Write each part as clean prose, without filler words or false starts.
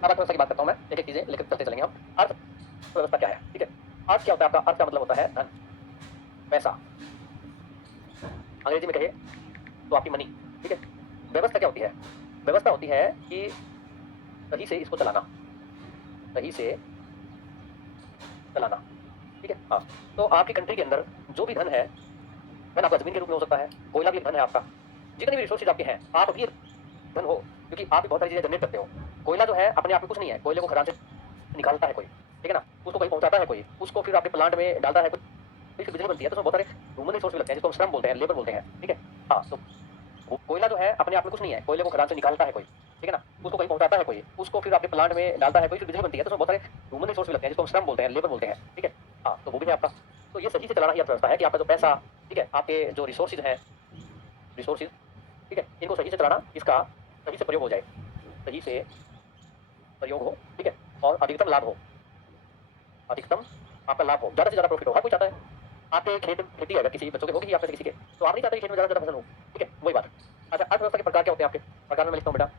अब अर्थव्यवस्था की बात करता हूँ मैं, एक-एक चीज़ें लेकर चलते चलेंगे हम। अर्थव्यवस्था क्या है? ठीक है? अर्थ क्या होता है आपका? अर्थ का मतलब होता है धन, पैसा। अंग्रेजी में कहें तो आपकी मनी, ठीक है? व्यवस्था क्या होती है? व्यवस्था होती है कि सही से इसको चलाना, सही से चलाना, ठीक है? हाँ, तो आपकी कंट्री के अंदर जो भी धन है, धन आपका ज़मीन के रूप में हो सकता है, कोयला भी एक धन है आपका। जितने भी रिसोर्सेज़ आपके हैं, आप भी एक धन हो, क्योंकि आप भी बहुत सारी चीज़ें जनरेट करते हो। कोयला जो है अपने आप में कुछ नहीं है, कोयले को खदान से निकालता है कोई, ठीक है ना? उसको कहीं पहुँचाता है कोई, उसको फिर आपके प्लांट में डालता है कोई, फिर बिजली बनती है। तो उसमें बहुत सारे ह्यूमन रिसोर्स भी लगते हैं, जिसको हम श्रम बोलते हैं, लेबर बोलते हैं, ठीक है? हाँ, तो वो कोयला जो है अपने आप में कुछ नहीं है, कोयले को खदान से निकालता है कोई, ठीक है ना? उसको कहीं पहुँचाता है कोई, उसको फिर आपके प्लांट में डालता है कोई, फिर बिजली बनती है। तो उसमें बहुत सारे ह्यूमन रिसोर्स भी लगते हैं, जिसको हम श्रम बोलते हैं, लेबर बोलते हैं, ठीक है? हाँ, तो वो भी है आपका। तो ये सही से चलाना ही अर्थव्यवस्था है कि आपका जो पैसा, ठीक है? आपके जो रिसोर्सेज़, ठीक है? इनको सही से चलाना, इसका सही से प्रयोग हो जाए, सही से प्रयोग हो, ठीक है? और अधिकतम लाभ हो, अधिकतम आपका लाभ हो, ज़्यादा से ज़्यादा प्रॉफिट हो। हर कोई चाहता है। आपके खेत खेती है, अगर किसी बच्चों के होगी, आप में से किसी के, तो आप नहीं चाहते कि खेत में ज़्यादा से ज़्यादा फसल हो, ठीक है? वही बात है। अच्छा, अर्थव्यवस्था के प्रकार क्या होते हैं आपके? प्रकार में मैं लिखता हूँ बेटा,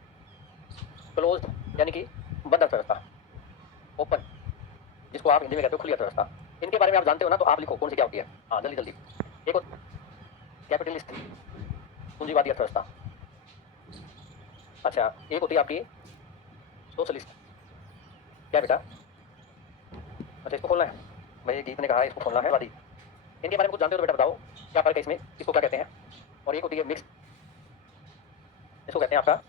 क्लोज़्ड यानी कि बंद अर्थव्यवस्था, ओपन जिसको आप हिंदी में कहते हो खुली अर्थव्यवस्था। इनके बारे में आप जानते हो ना, तो आप लिखो कौन सी क्या होती है। हाँ, जल्दी-जल्दी। एक होती कैपिटलिस्ट, पूंजीवादी अर्थव्यवस्था। अच्छा, एक होती है आपकी सोशलिस्ट। क्या है बेटा? अच्छा, इसको खोलना है? भई गीत ने कहा है इसको खोलना है वादी। इनके बारे में कुछ जानते हो तो बेटा बताओ, क्या फ़र्क है इसमें? इसको क्या कहते हैं? और एक होती है मिक्स्ड, इसको कहते हैं आपका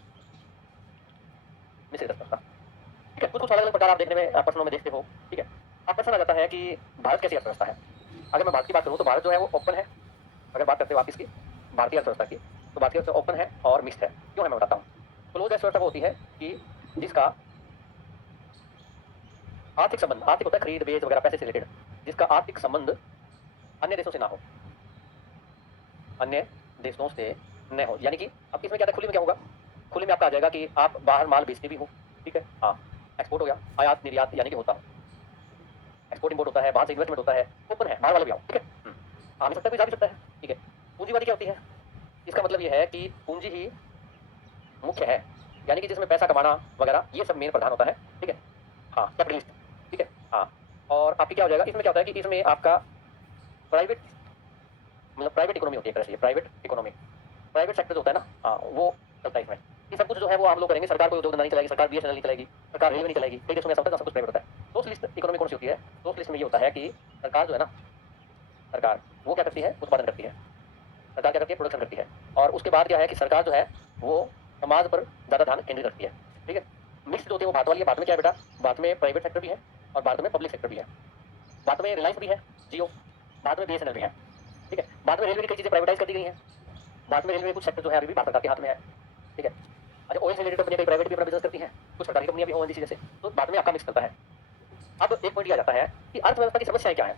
मिश्रित अर्थव्यवस्था। ठीक है, कुछ-कुछ अलग-अलग प्रकार आप देखने में प्रश्नों में देखते हो, ठीक है? अब प्रश्न आ जाता है कि भारत कैसी अर्थव्यवस्था है? अगर मैं भारत की बात करूँ तो भारत जो है वो ओपन है। अगर बात करते हो आप इसकी, भारतीय अर्थव्यवस्था की, तो भारतीय अर्थव्यवस्था ओपन है और मिक्स्ड है। क्यों है मैं बताता हूँ। क्लोज़ अर्थव्यवस्था वो होती है कि जिसका आर्थिक संबंध, आर्थिक होता है खरीद-बेच वगैरह पैसे से रिलेटेड, जिसका आर्थिक संबंध अन्य देशों से ना हो, अन्य देशों से न हो। यानी कि अब इसमें क्या था, खुले में क्या होगा? खुले में आपका आ जाएगा कि आप बाहर माल बेचते भी हो, ठीक है? हाँ, एक्सपोर्ट हो गया, आयात-निर्यात यानी कि होता है। एक्सपोर्ट इंपोर्ट होता है, बाहर से इन्वेस्टमेंट होता है, ओपन है, बाहर वाला भी आओ, ठीक है? आ भी सकता है, कोई जा भी सकता है, ठीक है? पूंजीवादी क्या होती है? इसका मतलब ये है कि पूंजी ही मुख्य है, यानी कि जिसमें पैसा कमाना वगैरह ये सब मेन प्रधान होता है, ठीक है? हाँ, कैपिटलिस्ट, ठीक है? हाँ, और आपकी क्या हो जाएगा, इसमें क्या होता है कि इसमें आपका प्राइवेट, मतलब प्राइवेट इकोनॉमी होती है एक तरह से, प्राइवेट इकोनॉमी, प्राइवेट सेक्टर जो होता है ना, हाँ, वो चलता है इसमें। ये सब कुछ जो है वो आम लोग करेंगे, सरकार कोई उद्योग धंधा नहीं चलाएगी, सरकार बीएसएनएल नहीं चलाएगी, सरकार रेलवे नहीं चलाएगी। कई देशों में ऐसा होता है, सब कुछ प्राइवेट होता है। सोशलिस्ट इकोनॉमी कौन सी होती है? सोशलिस्ट में ये होता है कि सरकार जो है ना, सरकार वो क्या करती है? उत्पादन करती है। सरकार क्या करती है? प्रोडक्शन करती है। और उसके बाद क्या है कि सरकार जो है वो समाज पर ज़्यादा ध्यान केंद्रित करती है, ठीक है? मिक्स जो होती है वो भारत वाली है। भारत में क्या है बेटा? भारत में प्राइवेट सेक्टर भी है और भारत में पब्लिक सेक्टर भी है। भारत में रिलायंस भी है, जियो, भारत में बीएसएनएल भी है, ठीक है? भारत में रेलवे की कई चीज़ें प्राइवेटाइज कर दी गई हैं। भारत में रेलवे में कुछ सेक्टर जो है अभी भी भारत सरकार के हाथ में है, ठीक है? अच्छा, ऑयल से रिलेटेड कंपनियाँ कई प्राइवेट भी अपना बिजनेस करती हैं, कुछ सरकारी कंपनियाँ भी ओएनजीसी जैसे, तो भारत में आपका मिक्स चलता है। अब एक पॉइंट ये आ जाता है कि अर्थव्यवस्था की समस्याएं क्या है?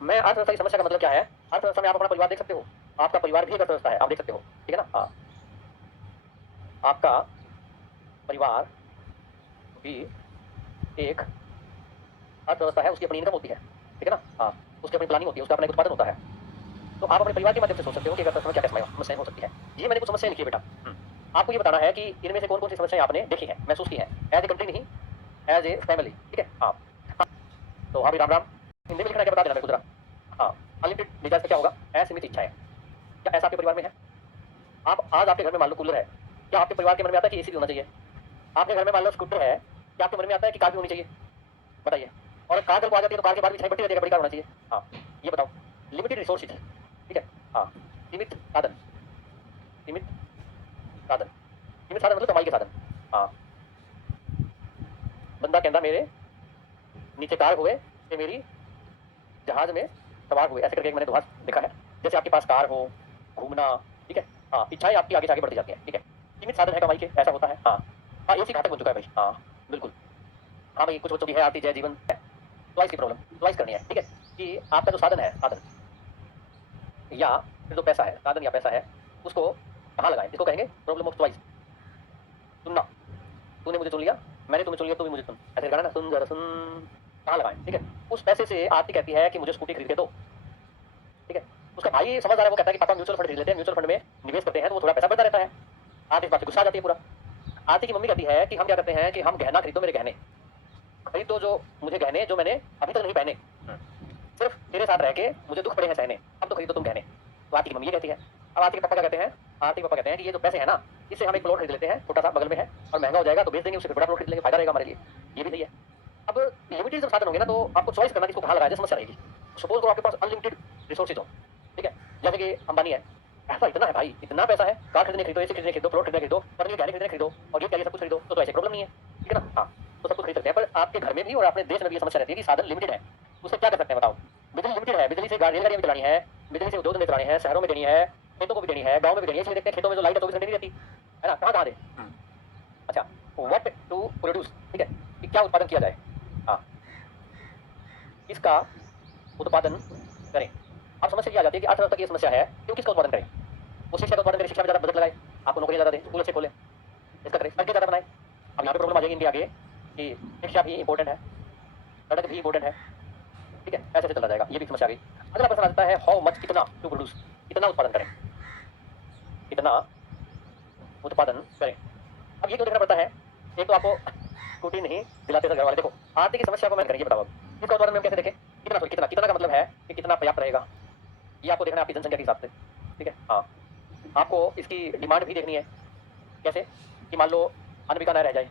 मैं अर्थव्यवस्था की समस्या का मतलब क्या है? अर्थव्यवस्था में आप अपना परिवार देख सकते हो, आपका परिवार भी एक अर्थव्यवस्था है, आप देख सकते हो, ठीक है ना? हाँ, आपका परिवार भी एक अर्थव्यवस्था है, उसकी अपनी इनकम होती है, ठीक है ना? हाँ, उसकी अपनी प्लानिंग होती है, उसका अपना एक उत्पादन होता है। तो आप अपने परिवार के माध्यम से सोच सकते हो कि अर्थव्यवस्था में क्या-क्या समस्याएं हो सकती है। ये मैंने कुछ समस्याएं लिखी है बेटा। आपको ये बताना है कि इनमें से कौन-कौन सी समस्याएं आपने देखी हैं, महसूस की हैं, एज़ ए कंट्री नहीं, एज़ ए फैमिली, ठीक है? हाँ। तो हाँ भाई, राम-राम। हिंदी में लिखना है क्या, बता देना मेरे को ज़रा। हाँ, अनलिमिटेड डिज़ायर्स का क्या होगा? असीमित इच्छाएँ। क्या ऐसा आपके परिवार में है? आप आज आपके घर में मान लो कूलर है, क्या आपके परिवार के मन में आता है कि एसी भी होना चाहिए? आपके घर में मान लो स्कूटर है, क्या आपके मन में आता है कि कार भी होनी चाहिए? बताइए। और कार कल को आ जाती है तो कार के बाद भी छाई बट्टी रहती है, बड़ी कार होना चाहिए। हाँ, ये बताओ। लिमिटेड रिसोर्सेज, ठीक है? हाँ, सीमित साधन, सीमित साधन, सीमित साधन मतलब कमाई के साधन। हाँ, बंदा कहता मेरे नीचे कार हुए कि मेरी जहाज में सवार हुए, ऐसे करके एक मैंने दोहा देखा है। जैसे आपके पास कार हो, घूमना, ठीक है? हाँ, इच्छाएं आपकी आगे से आगे बढ़ती जाती हैं, ठीक है? सीमित साधन है कमाई के, ऐसा होता है। हाँ, हाँ, एसी घातक बन चुका है भाई। हाँ, बिल्कुल। हाँ भाई, कुछ बच्चों की है आती जय जीवन है, चॉइस की प्रॉब्लम, चॉइस करनी है, ठीक है? कि आपका जो साधन है, साधन या फिर जो पैसा है, साधन या पैसा है, उसको कहाँ लगाएं? इसको कहेंगे प्रॉब्लम ऑफ चॉइस। सुनना, तूने मुझे चुन लिया, मैंने तुम्हें चुन लिया, तू भी मुझे चुन, ऐसे गाना ना, सुन जरा सुन, कहाँ लगाएं? ठीक है? उस पैसे से आरती कहती है कि मुझे स्कूटी खरीद के दो, ठीक है? उसका भाई समझदार है, वो कहता है कि पापा म्यूचुअल फंड खरीद लेते हैं, म्यूचुअल फंड में निवेश करते हैं तो वो थोड़ा पैसा बढ़ता रहता है। आप इस बात से गुस्सा आ जाती है पूरा, आरती की मम्मी कहती है कि हम क्या करते हैं कि हम गहना खरीदो, मेरे गहने खरीदो, जो मुझे गहने जो मैंने अभी तक नहीं पहने, सिर्फ तेरे साथ रह के मुझे दुख पड़े हैं सहने, अब तो खरीदो तुम गहने। तो आरती की मम्मी ये कहती है। अब आरती के पापा क्या कहते हैं, आरती के पापा कहते हैं कि ये जो पैसे है ना, इससे हम एक प्लॉट खरीद लेते हैं, छोटा सा बगल में है, और महंगा हो जाएगा तो बेच देंगे, उससे फिर बड़ा प्लॉट खरीद लेंगे, फायदा रहेगा हमारे लिए। ये भी सही है। अब लिमिटेड जब साधन होंगे ना, तो आपको चॉइस करना किसको कहाँ लगाए, समस्या रहेगी। सपोज करो आपके पास अनलिमिटेड रिसोर्सेज हो, ठीक है, जैसे कि अंबानी है, पैसा इतना है भाई, इतना पैसा है, कार खरीदने खरीदो, ऐसे खरीदने खरीदो, प्लॉट खरीदने खरीदो, पर ये गहने खरीदने खरीदो, और ये क्या सब कुछ खरीदो, तो ऐसे प्रॉब्लम नहीं है, ठीक है ना। हाँ, तो सब कुछ खरीद सकते हैं, पर आपके घर में भी और अपने देश में भी ये समस्या रहती है कि साधन लिमिटेड है। उससे क्या कर सकते हैं बताओ। बिजली लिमिटेड है, बिजली से रेलगाड़ियां भी चलानी है, बिजली से उद्योग धंधे चलाने हैं, शहरों में देनी है, खेतों को भी देनी है, गाँव में भी देनी है, इसलिए देखते हैं खेतों में जो लाइट है 24 घंटे नहीं रहती है ना, कहाँ कहाँ दे। अच्छा, व्हाट टू प्रोड्यूस, ठीक है, कि क्या उत्पादन किया जाए, हाँ, इसका उत्पादन करें। अब समस्या ये आ जाती है कि अर्थव्यवस्था की ये समस्या है कि वो किसका उत्पादन करें। वो शिक्षा का उत्पादन करें, शिक्षा में ज़्यादा बजट लगाए, आपको नौकरी ज़्यादा दे, स्कूल अच्छे खोले, इसका करें, सड़कें ज़्यादा बनाए। अब यहाँ पे प्रॉब्लम आ जाएगी इनके आगे कि शिक्षा भी इंपॉर्टेंट है, सड़क भी इंपॉर्टेंट है, ठीक है, ऐसे चला जाएगा, ये भी समस्या आ गई। अगला प्रश्न आता है हाउ मच, कितना टू प्रोड्यूस, कितना उत्पादन करें, कितना उत्पादन करें। अब ये क्यों देखना पड़ता है, एक तो आपको स्कूटी नहीं दिलाते घर वाले। देखो आर्थिक समस्या को मैं करेंगे बताओ, इसका उत्पादन में हम कैसे देखें, कितना कितना कितना का मतलब है कि कितना पर्याप्त रहेगा, ये आपको देखना है आपकी जनसंख्या के हिसाब से, ठीक है। हाँ, आपको इसकी डिमांड भी देखनी है, कैसे कि मान लो अनबिका न रह जाए,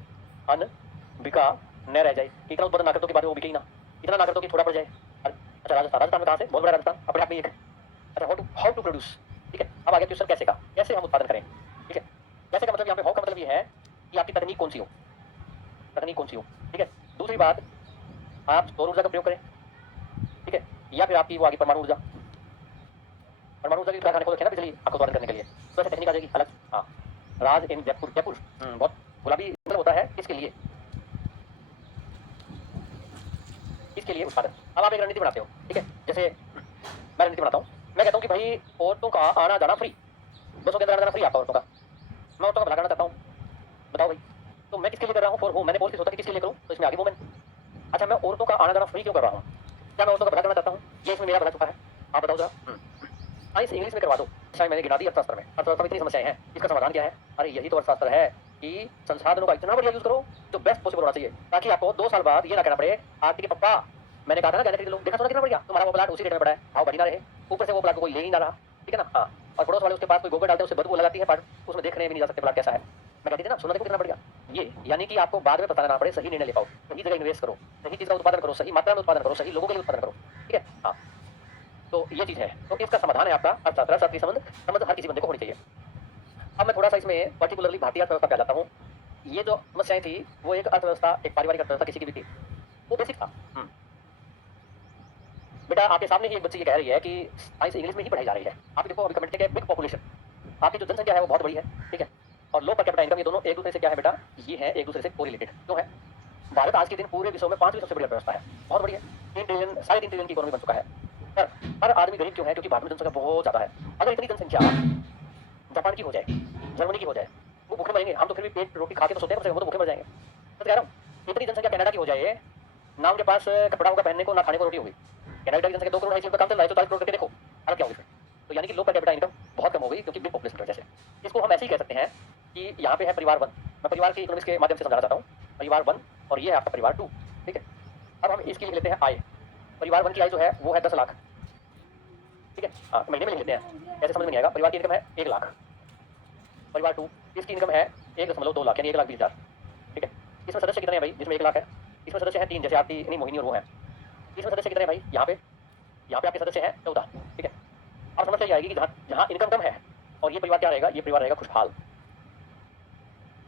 अनबिका न रह जाए, इतना उत्पादन ना कर दो कि बाद में वो बिके ही ना, इतना ना कर दो कि थोड़ा पड़ जाए। अच्छा, राजस्थान, राजस्थान में कहाँ से, बहुत बड़ा राजस्थान अपने आप में एक है। अच्छा, हाउ टू प्रोड्यूस, ठीक है। अब आगे क्वेश्चन कैसे का, कैसे हम उत्पादन करें, ठीक है। कैसे का मतलब यहाँ पे हाउ का मतलब ये है कि आपकी तकनीक कौन सी हो, तकनीक कौन सी हो, ठीक है। दूसरी बात, आप सौर ऊर्जा का प्रयोग करें, ठीक है, या फिर आपकी वो आगे परमाणु ऊर्जा, परमाणु ऊर्जा के कारखाने को रखें ना बिजली आपको उत्पादन करने के लिए, तो ऐसे टेक्निक आ जाएगी अलग। हाँ, राज इन जयपुर, जयपुर बहुत गुलाबी मतलब होता है, इसके लिए, इसके लिए उत्पादन। अब आप एक रणनीति बनाते हो, ठीक है, जैसे मैं रणनीति बनाता हूँ, मैं कहता हूँ कि भाई औरतों का आना जाना फ्री, बसों के अंदर आना जाना फ्री आपका औरतों का, मैं औरतों का भला करना चाहता हूँ, बताओ भाई, तो मैं किसके लिए कर रहा हूँ, फॉर होम, मैंने बोल के सोचा कि किसके लिए करूँ, तो इसमें आगे वुमेन। अच्छा, मैं औरतों का आना जाना फ्री क्यों कर रहा हूँ, क्या मैं औरतों का भला करना चाहता हूँ, ये इसमें मेरा भला चुका है, आप बताओ जरा। साइंस इंग्लिश में करवा दो, अच्छा मैंने गिना दी अर्थशास्त्र में, अर्थशास्त्र में इतनी समस्याएं हैं, इसका समाधान क्या है, अरे यही तो अर्थशास्त्र है कि संसाधनों का इतना बढ़िया यूज करो जो बेस्ट पॉसिबल होना चाहिए, ताकि आपको 2 साल बाद ये ना कहना पड़े आरती के पप्पा मैंने कहा था ना गहने खरीद लो, देखा सुना कितना बढ़िया, तुम्हारा वो प्लाट उसी रेट में पड़ा है, भाव बढ़ी ना रहे, ऊपर से वो प्लाट को कोई ले ही ना रहा, ठीक है ना। हाँ, और पड़ोस वाले उसके पास कोई गोबर डालते हैं, उससे बदबू लगाती है, पर उसमें देखने भी नहीं जा सकते प्लाट कैसा है। मैं कहती थी ना, सुना देखो कितना बढ़िया, ये यानी कि आपको बाद में बताना ना पड़े, सही निर्णय ले पाओ, सही जगह इन्वेस्ट करो, सही चीज का उत्पादन करो, सही मात्रा में उत्पादन करो, सही लोगों के लिए उत्पादन करो, ठीक है। हाँ, तो ये चीज है, तो इसका समाधान है आपका अर्थशास्त्र की समझ हर किसी बंदे को होनी चाहिए। अब मैं थोड़ा सा इसमें पर्टिकुलरली भारतीय अर्थव्यवस्था पे आ जाता हूँ। ये जो समस्याएं थी वो एक अर्थव्यवस्था, एक पारिवारिक अर्थव्यवस्था किसी की भी थी, वो बेसिक था। बेटा आपके सामने ही एक बच्ची ये कह रही है कि साइंस इंग्लिश में ही पढ़ाई जा रही है। आप देखो अभी कमेंट किया बिग पॉपुलेशन, आपकी जो जनसंख्या है वो बहुत बड़ी है, ठीक है, और लो पर कैपिटा इनकम, ये दोनों एक दूसरे से क्या है बेटा, ये है एक दूसरे से कोरिलेटेड क्यों है। भारत आज के दिन पूरे विश्व में 5वीं सबसे बड़ी अर्थव्यवस्था है, बहुत बड़ी है, 3 ट्रिलियन 3.5 ट्रिलियन की इकोनॉमी बन चुका है, पर हर आदमी गरीब क्यों है, क्योंकि भारत में जनसंख्या बहुत ज्यादा है। अगर इतनी जनसंख्या जापान की हो जाए, जर्मनी की हो जाए, वो भूखे मरेंगे, हम तो फिर भी पेट रोटी खा के तो सोते हैं, वो तो भूखे मर जाएंगे। तो कह रहा हूँ इतनी जनसंख्या कनाडा की हो जाए, ना उनके पास कपड़ा होगा पहनने को, ना खाने को रोटी होगी, कनाडा की जनसंख्या 2 करोड़ है, इसमें काम चल रहा है, तो 40 करोड़ करके देखो हालत क्या होगी फिर। तो यानी कि लो पर कैपिटा इनकम बहुत कम हो गई, क्योंकि बिग पॉपुलेशन की वजह से। इसको हम ऐसे ही कह सकते हैं कि यहाँ पे है परिवार 1, मैं परिवार की इकोनॉमिक्स के माध्यम से समझाना चाहता हूँ, परिवार 1 और ये है आपका परिवार 2, ठीक है। अब हम इसकी लिख लेते हैं आय, परिवार 1 की आय जो है वो है 10 लाख, ठीक है। हाँ, महीने में लिख लेते हैं, ऐसे समझ में नहीं आएगा। परिवार की इनकम है 1 लाख, परिवार 2 इसकी इनकम है 1.2 लाख, यानी 1,20,000, ठीक है। इसमें सदस्य कितने हैं भाई, जिसमें 1 लाख है, इसमें सदस्य है 3, जैसे आरती नहीं मोहिनी और वो है। इसमें सदस्य कितने हैं भाई, यहाँ पे आपके सदस्य हैं 14, ठीक है। अब समस्या ये आएगी कि जहाँ इनकम कम है और ये परिवार क्या रहेगा, ये परिवार रहेगा खुशहाल,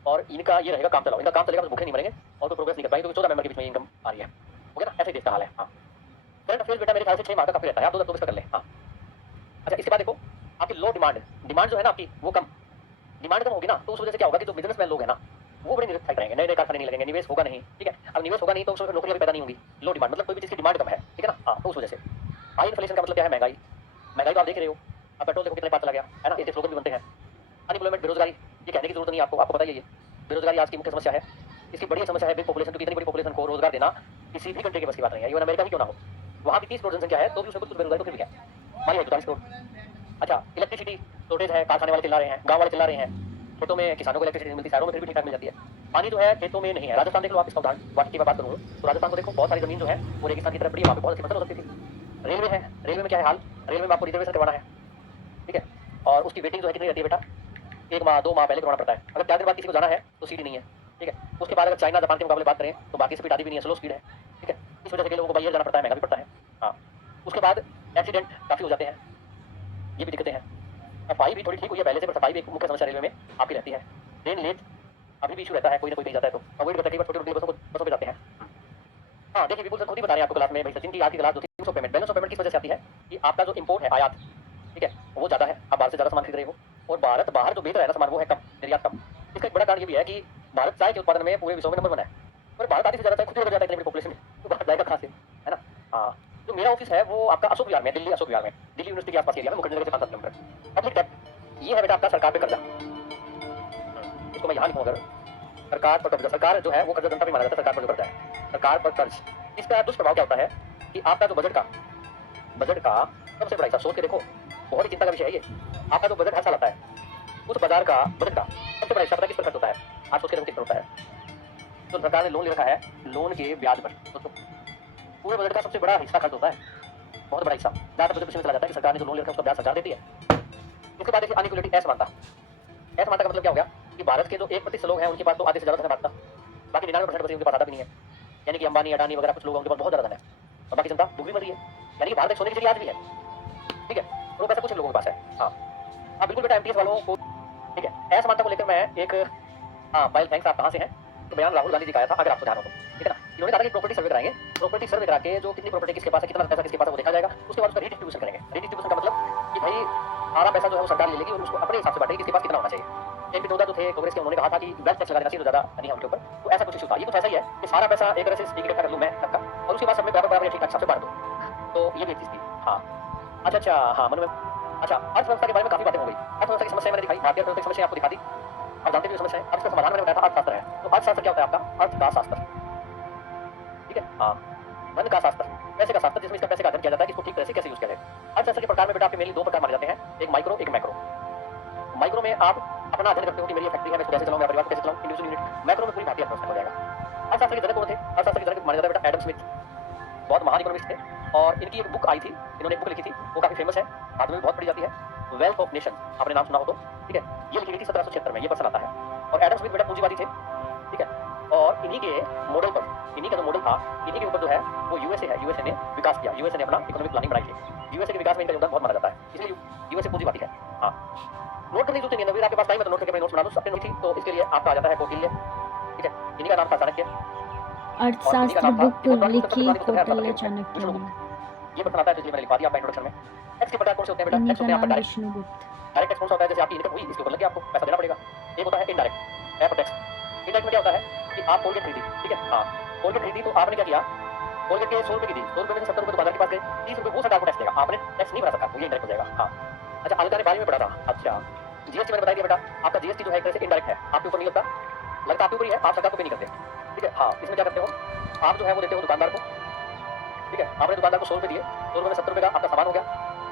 और इनका ये रहेगा काम चलाओ, इनका काम चलेगा, बस भूखे नहीं मरेंगे और कोई प्रोग्रेस नहीं कर पाएंगे, क्योंकि 14 मेंबर के बीच में इनकम आ रही है, ओके ना, ऐसे देश का हाल है। हाँ, करंट अफेयर्स बेटा मेरे ख्याल से 6 माह का काफी रहता है, आप 2024 का कर ले। हाँ, अच्छा, इसके बाद देखो आपकी लो डिमांड, डिमांड जो है ना आपकी वो कम, डिमांड कम होगी ना, तो उस वजह से क्या होगा कि जो बिजनेसमैन लोग हैं ना वो बड़े निरुत्साहित रहेंगे, नए नए कारखाने नहीं लगेंगे, निवेश होगा नहीं, ठीक है। अब निवेश होगा नहीं तो उसमें नौकरियां भी पैदा नहीं होंगी, लो डिमांड मतलब कोई भी चीज़ की डिमांड कम है, ठीक है ना। हाँ, तो उस वजह से हाई इन्फ्लेशन का मतलब क्या है, महंगाई, महंगाई तो आप देख रहे हो, अब पेट्रोल देखो कितने पार चला गया है ना, इसके स्लोगन भी बनते हैं। अनएम्प्लॉयमेंट, बेरोजगारी, ये कहने की जरूरत नहीं है आपको, आपको पता ही है ये बेरोजगारी आज की मुख्य समस्या है। इसकी बड़ी समस्या है बिग पॉपुलेशन, क्योंकि इतनी बड़ी पॉपुलेशन को रोजगार देना किसी भी कंट्री के बस की बात नहीं है, इवन अमेरिका ही क्यों ना हो, वहाँ भी 30 करोड़ जनसंख्या है तो भी उसमें कुछ बेरोजगारी तो फिर भी है, मानिए 42 करोड़। अच्छा, इलेक्ट्रिसिटी शॉर्टेज है, कारखाने वाले चिल्ला रहे हैं, गाँव वाले चिल्ला रहे हैं, खेतों में किसानों को इलेक्ट्रिसिटी मिलती है, शहरों में फिर भी ठीक-ठाक मिल जाती है। पानी जो है खेतों में नहीं है। राजस्थान देख लो आप, इसका उदाहरण वाक़ई की मैं बात करूँ तो राजस्थान को देखो, बहुत सारी ज़मीन जो है वो रेगिस्तान की तरफ पड़ी है, वहाँ पे बहुत अच्छी फसल हो सकती थी। रेलवे है, रेलवे में क्या है हाल? रेलवे में आपको रिज़र्वेशन करवाना है, ठीक है? और उसकी वेटिंग जो है कितनी रहती है बेटा? 1 माह, 2 माह पहले करवाना पड़ता है। अगर 4 दिन बाद किसी को जाना है तो सीट ही नहीं है, ठीक है? उसके बाद अगर चाइना, जापान के मुकाबले बात करें तो बाकी स्पीड आती भी नहीं है, स्लो स्पीड है, ठीक है? इस वजह से कई लोगों को बाई एयर जाना पड़ता है, महँगा भी पड़ता है। हाँ, उसके बाद एक्सीडेंट काफ़ी हो जाते हैं, ये भी दिक्कतें हैं। सफाई भी थोड़ी ठीक हुई है पहले से, पर सफाई भी एक मुख्य समस्या रेलवे में आपकी रहती है। ट्रेन लेट अभी भी इश्यू रहता है, कोई ना कोई कहीं जाता है तो। अवॉइड करते हैं, कई बार छोटी-छोटी बसों पे जाते हैं। हाँ, देखिए विपुल सर खुद ही बता रहे हैं आपको क्लास में, भाई सचिन की आज की क्लास जो थी balance of payment. Balance of payment किस वजह से आती है कि आपका जो इम्पोर्ट है, आयात, ठीक है, वो ज़्यादा है, आप बाहर से ज़्यादा सामान खरीद रहे हो और भारत बाहर जो बेच रहा है ना सामान वो है कम, निर्यात कम। इसका एक बड़ा कारण ये भी है कि भारत चाय के उत्पादन में पूरे विश्व में नंबर 1 है और भारत आधी से ज़्यादा चाय खुद ही जाता है इतनी बड़ी पॉपुलेशन में, तो बाहर जाएगा कहाँ से, है ना? हाँ, जो मेरा ऑफिस है वो आपका अशोक विहार में, दिल्ली अशोक विहार में, दिल्ली यूनिवर्सिटी के आस-पास एरिया में, मुखर्जी नगर से 5-7 किलोमीटर। पब्लिक डेब्ट, ये है बेटा आपका सरकार पे कर्जा। इसको मैं यहाँ लिखूँ अगर, सरकार पर कर्जा, सरकार जो है वो कर्जा जनता पे माना जाता है, सरकार पर जो कर्जा है, सरकार पर कर्ज। इसका दुष्प्रभाव क्या होता है कि आपका जो बजट का सबसे बड़ा हिस्सा, सोच के देखो, बहुत ही चिंता का विषय है ये। आपका जो बजट हर साल आता है, उस बाजार का बजट का सबसे बड़ा हिस्सा पता है किस पर खर्च होता है? आप सोच के देखो किस पर होता है? तो सरकार ने लोन ले रखा है, लोन के ब्याज पर। तो पूरे बजट का सबसे बड़ा हिस्सा खर्च होता है, बहुत बड़ा हिस्सा। ज़्यादातर बजट उसमें चला जाता है कि सरकार ने जो लोन ले रखा है उसका ब्याज सरकार देती है। इसके बाद देखिए अनइक्वालिटी, असमानता। असमानता का मतलब क्या हो गया कि भारत के जो 1% लोग हैं उनके पास तो आधे से ज़्यादा धन है भारत का, बाकी 99% बचे उनके पास आधा भी नहीं है। यानी कि अंबानी, अडानी वगैरह कुछ लोग हैं उनके पास बहुत ज़्यादा धन है और बाकी जनता डूबी मर रही है। यानी कि भारत एक सोने की चिड़िया आज भी है, ठीक है? और वो पैसा कुछ लोगों के पास है। हाँ, हाँ बिल्कुल बेटा, एमटीएस वालों को, ठीक है? असमानता को लेकर मैं एक, हाँ पायल थैंक्स, आप कहाँ से हैं? तो बयान राहुल गांधी जी का आया था, अगर आपको ध्यान हो तो, ठीक है ना? इन्होंने कहा था कि प्रॉपर्टी सर्वे कराएंगे, प्रॉपर्टी सर्वे करा के जो कितनी प्रॉपर्टी किसके पास है, कितना पैसा किसके पास है वो देखा जाएगा। उसके बाद उसका रीडिस्ट्रीब्यूशन करेंगे। रीडिस्ट्रीब्यूशन का मतलब कि भाई सारा पैसा जो है वो सरकार ले लेगी और उसको अपने हिसाब से बांटेगी, किसके पास कितना होना चाहिए। एमपी 14 जो थे कांग्रेस के, उन्होंने कहा था कि वेल्थ टैक्स लगा देना चाहिए जो ज़्यादा नहीं है उनके ऊपर, तो ऐसा कुछ इशू था। ये कुछ ऐसा ही है कि सारा पैसा एक तरह से इकट्ठा कर लूँ मैं सबका और उसके बाद सब में बराबर ठीक ठाक हिसाब से बांट दूँ, तो ये भी एक चीज़ थी। हाँ, अच्छा, हाँ मन में, अच्छा अर्थव्यवस्था के बारे में काफ़ी बातें हो गई। अर्थव्यवस्था की समस्या मैंने दिखाई, भारतीय अर्थव्यवस्था की समस्या आपको दिखा दी, आप जानते भी समस्या है। अब इसका समाधान मैंने बताया था, अर्थशास्त्र है। तो अर्थशास्त्र क्या होता है आपका? अर्थ का शास्त्र, ठीक है? हाँ, धन का शास्त्र, पैसे का शास्त्र, जिसमें इसका पैसे का अध्ययन किया जाता है कि इसको ठीक तरह से कैसे यूज किया जाए। अर्थशास्त्र के प्रकार में बेटा आपके मेनली 2 प्रकार माने जाते हैं, एक माइक्रो, एक मैक्रो। माइक्रो में आप अपना अध्ययन करते हो कि मेरी फैक्ट्री है, मैं इसको कैसे चलाऊं, मैं परिवार को कैसे चलाऊं, इंडिविजुअल यूनिट। मैक्रो में पूरी भारतीय अर्थव्यवस्था हो जाएगा। अर्थशास्त्र के जनक कौन थे? अर्थशास्त्र के जनक माने जाते हैं बेटा एडम स्मिथ, बहुत महान इकोनॉमिस्ट थे और इनकी एक बुक आई थी, इन्होंने एक बुक लिखी थी, वो काफी फेमस है, बाद में भी बहुत पढ़ी जाती है, वेल्थ ऑफ नेशन, आपने नाम सुना हो तो, ठीक है? ये लिखी गई थी 1776 में, ये पर्सन आता है। और एडम स्मिथ बेटा पूंजीवादी थे, ठीक है? और इन्हीं के मॉडल पर, इन्हीं का जो मॉडल था, इन्हीं के ऊपर जो है वो यूएसए है, यूएसए ने विकास किया, यूएसए ने अपना इकोनॉमिक प्लानिंग बनाई थी। यूएसए के विकास में इनका योगदान बहुत माना जाता है, इसलिए यूएसए पूंजीवादी है। हाँ, नोट करने की जरूरत नहीं है, आपके पास टाइम है तो नोट करके अपने नोट्स बना लो, अपने थी तो इसके लिए आपका आ जाता है कौटिल्य, ठीक है? इन्हीं का नाम था चाणक्य, अर्थशास्त्र बुक लिखी कौटिल्य चाणक्य ने। ये पर्सन आता है, तो इसलिए मैंने लिखवा दिया आपका इंट्रोडक्शन में। टैक्स के प्रकार कौन से होते हैं बेटा? इन्हीं टैक्स का होते हैं आपका नाम डायरेक्ट, विष्णुगुप्त। डायरेक्ट टैक्स कौन सा होता है? जैसे आपकी इनकम हुई इसके ऊपर लग गया, आपको पैसा देना पड़ेगा। एक होता है इनडायरेक्ट, एयर टैक्स। इनडायरेक्ट में क्या होता है कि आप कोलगेट खरीदी, ठीक है? हाँ, कोलगेट खरीदी तो आपने क्या किया, कोलगेट के 100 रुपए की दी, 100 रुपए में से 70 रुपए दुकानदार के पास गए, 30 रुपए वो सरकार को टैक्स देगा, आपने टैक्स नहीं भरा सरकार को, ये इंडायरेक्ट हो जाएगा। हाँ, अच्छा अलका ने बारे में पढ़ा था। अच्छा, जीएसटी मैंने बता दिया बेटा, आपका जीएसटी जो है एक तरह से इनडायरेक्ट है, आपके ऊपर नहीं लगता, लगता आपके ऊपर ही है, आप सरकार को पे नहीं करते, ठीक है? हाँ, इसमें क्या करते हो आप, जो है वो देते हो दुकानदार को, ठीक है? आपने दुकानदार को 100 रुपए दिए, 100 रुपए में 70 रुपए का आपका सामान हो गया,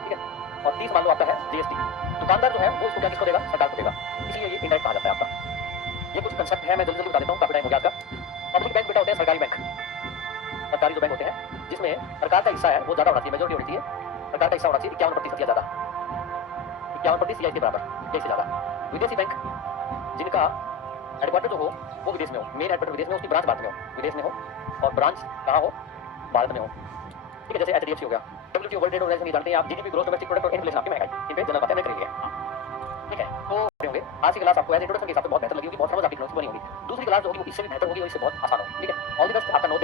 ठीक है? और 30 मान लो आपका है जीएसटी, दुकानदार जो है वो इसको क्या किसको देगा? सरकार को देगा, इसलिए ये इनडायरेक्ट कहा जाता है आपका। ये कुछ कंसेप्ट है, मैं जल्दी जल्दी बता देता हूँ, काफी टाइम हो गया आपका। पब्लिक बैंक बेटा होते हैं सरकारी बैंक, सरकारी जो बैंक होते हैं जिसमें सरकार का हिस्सा है वो ज्यादा होना चाहिए, मेजोरिटी होनी चाहिए, सरकार का हिस्सा होना चाहिए 51% या ज्यादा, 51% या इससे बराबर या इससे ज्यादा। विदेशी बैंक जिनका हेडक्वार्टर जो हो वो विदेश में हो, मेन हेडक्वार्टर विदेश में हो, उसकी ब्रांच भारत में हो, विदेश में हो, और ब्रांच कहाँ हो? भारत में हो, ठीक है? जैसे एचडीएफसी हो गया, डब्ल्यूटीओ वर्ल्ड ट्रेड ऑर्गेनाइजेशन, जानते हैं आप, जीडीपी ग्रोथ डोमेस्टिक प्रोडक्ट और इन्फ्लेशन आपकी महंगाई, इन पे जनरल बातें करेंगे, ठीक है? तो होंगे आज की क्लास आपको एज इंट्रोडक्शन के हिसाब से बहुत बेहतर लगी होगी, बहुत समझ आपकी नोट्स बनी होगी। दूसरी क्लास जो होगी वो इससे भी बेहतर होगी और इससे बहुत आसान होगी, ठीक है? ऑल द बेस्ट, आपका नोट